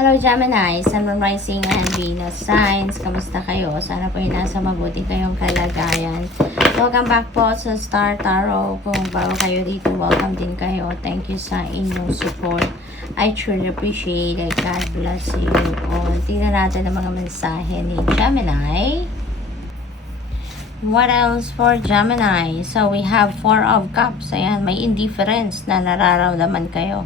Hello Gemini, Sun, Moon, Rising, and Venus signs. Kamusta kayo? Sana po yung nasa mabuti kayong kalagayan. Welcome back po sa Star Tarot. Kung bago kayo dito, welcome din kayo. Thank you sa inyong support. I truly appreciate it. God bless you all. Tingnan natin ang mga mensahe ni Gemini. What else for Gemini? So we have Four of Cups. Ayan, may indifference na nararamdaman kayo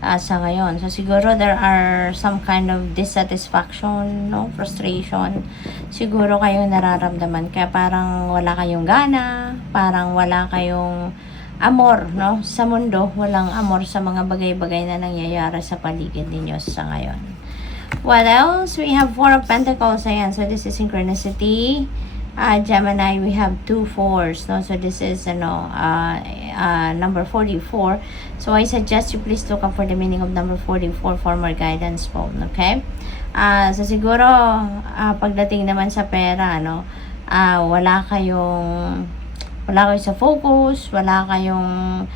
sa ngayon. So siguro there are some kind of dissatisfaction, no, frustration. Siguro kayong nararamdaman kaya parang wala kayong gana, parang wala kayong amor, no, sa mundo, walang amor sa mga bagay-bagay na nangyayari sa paligid ninyo sa ngayon. What else? We have Four of Pentacles. Ayan, so this is synchronicity. Gemini, we have 2 4s, no? So this is number 44. So I suggest you please look up for the meaning of number 44 for more guidance po, okay? So siguro pagdating naman sa pera, no, wala kayong sa focus, wala kayong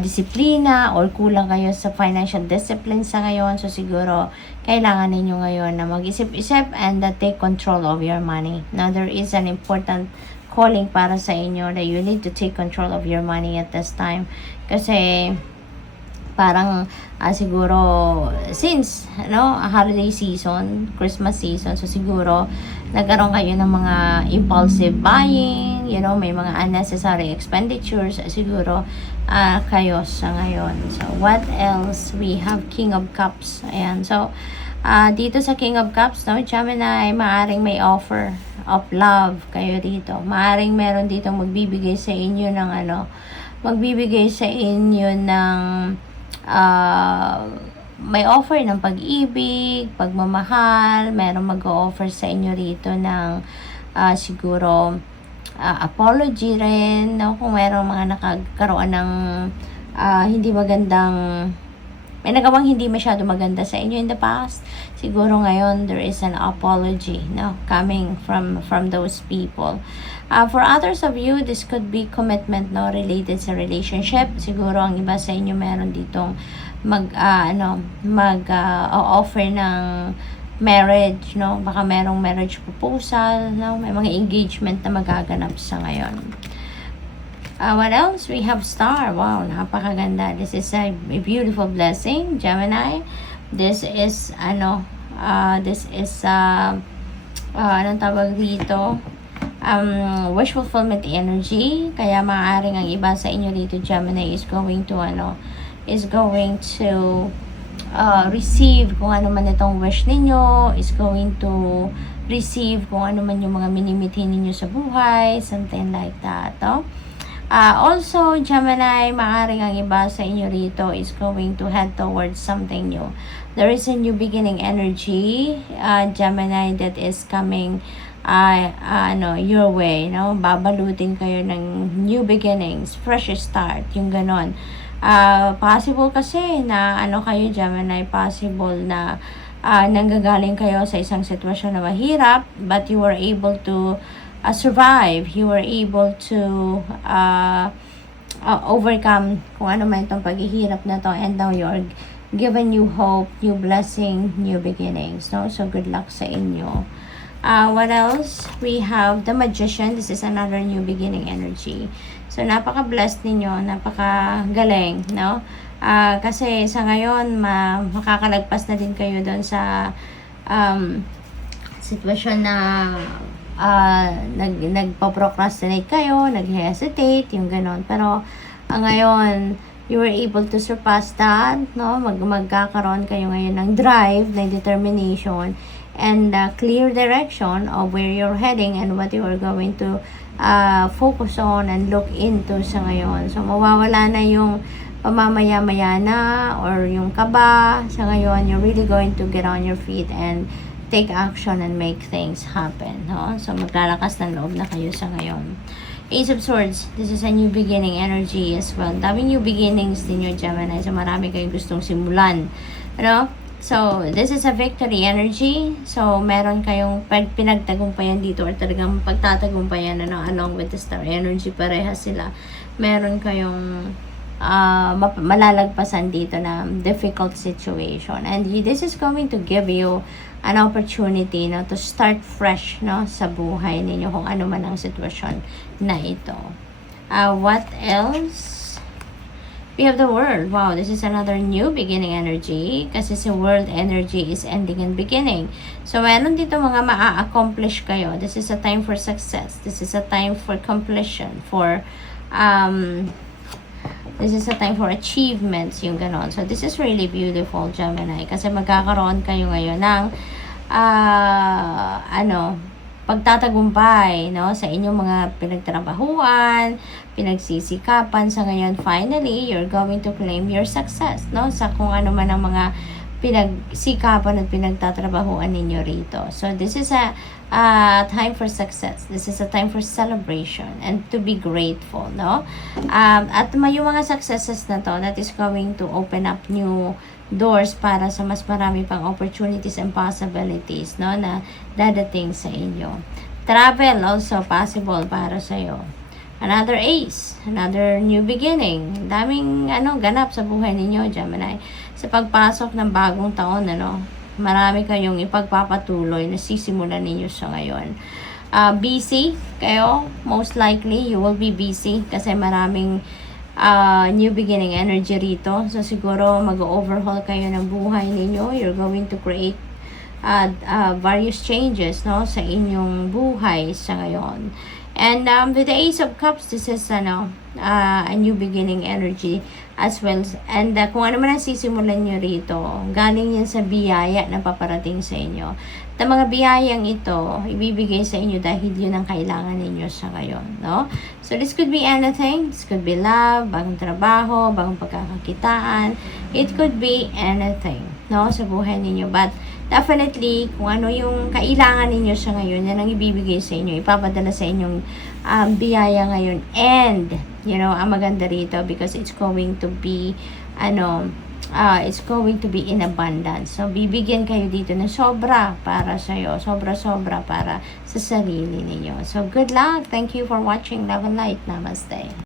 disiplina, or kulang kayo sa financial discipline sa ngayon. So siguro kailangan ninyo ngayon na mag-isip-isip and take control of your money. Now there is an important calling para sa inyo that you need to take control of your money at this time. Kasi parang siguro since holiday season, Christmas season, so siguro nagkaroon kayo ng mga impulsive buying, may mga unnecessary expenditures siguro kayo sa ngayon. So what else? We have King of Cups. Ayan, so dito sa King of Cups, no, Gemini, maaring may offer of love kayo dito. Maaring meron dito magbibigay sa inyo ng may offer ng pag-ibig, pagmamahal, meron mag-o-offer sa inyo rito ng siguro apology rin, no? Kung meron mga nakakaroon ng hindi magandang, may nagawang hindi masyado maganda sa inyo in the past, siguro ngayon there is an apology, no, coming from those people. For others of you, this could be commitment, no, related sa relationship. Siguro ang iba sa inyo meron ditong offer ng marriage, no, baka merong marriage proposal, no, may mga engagement na magaganap sa ngayon. What else? We have Star. Wow, napakaganda. This is a beautiful blessing, Gemini. This is anong tawag dito? Wish fulfillment energy. Kaya maaaring ang iba sa inyo dito, Gemini, is going to receive kung ano man itong wish ninyo, is going to receive kung ano man yung mga minimithi ninyo sa buhay, something like that, no? Also, Gemini, maaaring ang iba sa inyo rito is going to head towards something new. There is a new beginning energy, Gemini, that is coming your way, no? Babalutin kayo ng new beginnings, fresh start, yung ganon. Possible kasi na kayo, Gemini, possible na nanggagaling kayo sa isang sitwasyon na mahirap, but you were able to survive, you were able to overcome kung ano man itong paghihirap na to, and now you're given new hope, new blessing, new beginnings, no? So good luck sa inyo. What else? We have the Magician. This is another new beginning energy. So napaka-blessed ninyo, napaka-galing, no? Kasi sa ngayon makakalagpas na din kayo doon sa sitwasyon na nagpo-procrastinate kayo, nag-hesitate, yung ganon. Pero ngayon, you were able to surpass that, no? Magkakaroon kayo ngayon ng drive, ng determination, and clear direction of where you're heading and what you are going to focus on and look into sa ngayon. So, mawawala na yung pamamaya-maya na or yung kaba. Sa ngayon, you're really going to get on your feet and take action and make things happen, no? So maglalakas ng loob na kayo sa ngayon. Ace of Swords, this is a new beginning energy as well. Daming new beginnings din yung Gemini. So marami kayong gustong simulan, so this is a victory energy. So meron kayong pinagtagumpayan dito, or talagang pagtatagumpayan along with the Star energy, parehas sila. Meron kayong malalagpasan dito na difficult situation. And this is going to give you an opportunity, no, to start fresh, no, sa buhay ninyo kung ano man ang sitwasyon na ito. What else? We have the world. Wow, this is another new beginning energy. Kasi si world energy is ending and beginning. So, meron dito mga maa-accomplish kayo. This is a time for success. This is a time for completion. This is a time for achievements. Yung ganon. So, this is really beautiful, Gemini. Kasi magkakaroon kayo ngayon ng pagtatagumpay, no, sa inyong mga pinagtrabahuan, pinagsisikapan. Sa ngayon, finally, you're going to claim your success, no, sa kung ano man ang mga pinagsikapan at pinagtatrabahuan ninyo rito. So, this is a time for success. This is a time for celebration and to be grateful, no? At yung mga successes na to, that is going to open up new doors para sa mas marami pang opportunities and possibilities, no, na dadating sa inyo. Travel also possible para sa iyo. Another ace, another new beginning. Daming ganap sa buhay ninyo, Gemini. Sa pagpasok ng bagong taon, marami kayong ipagpapatuloy na sisimulan ninyo sa ngayon. Busy kayo, most likely you will be busy kasi maraming new beginning energy rito. So, siguro mag-overhaul kayo ng buhay ninyo. You're going to create various changes, no, sa inyong buhay sa ngayon. And with the Ace of Cups, this is a new beginning energy as well. And kung ano man ang sisimulan nyo rito, galing yan sa biyaya na paparating sa inyo. At mga biyayang ito, ibibigay sa inyo dahil yun ang kailangan ninyo sa ngayon, no? So, this could be anything. This could be love, bagong trabaho, bagong pagkakakitaan. It could be anything, no, sa buhay ninyo. But, definitely, kung ano yung kailangan ninyo sa ngayon, yan ang ibibigay sa inyo. Ipapadala sa inyong biyaya ngayon. And, ang maganda rito because it's going to be, it's going to be in abundance. So, bibigyan kayo dito ng sobra para sa'yo. Sobra-sobra para sa sarili ninyo. So, good luck. Thank you for watching. Love and light. Namaste.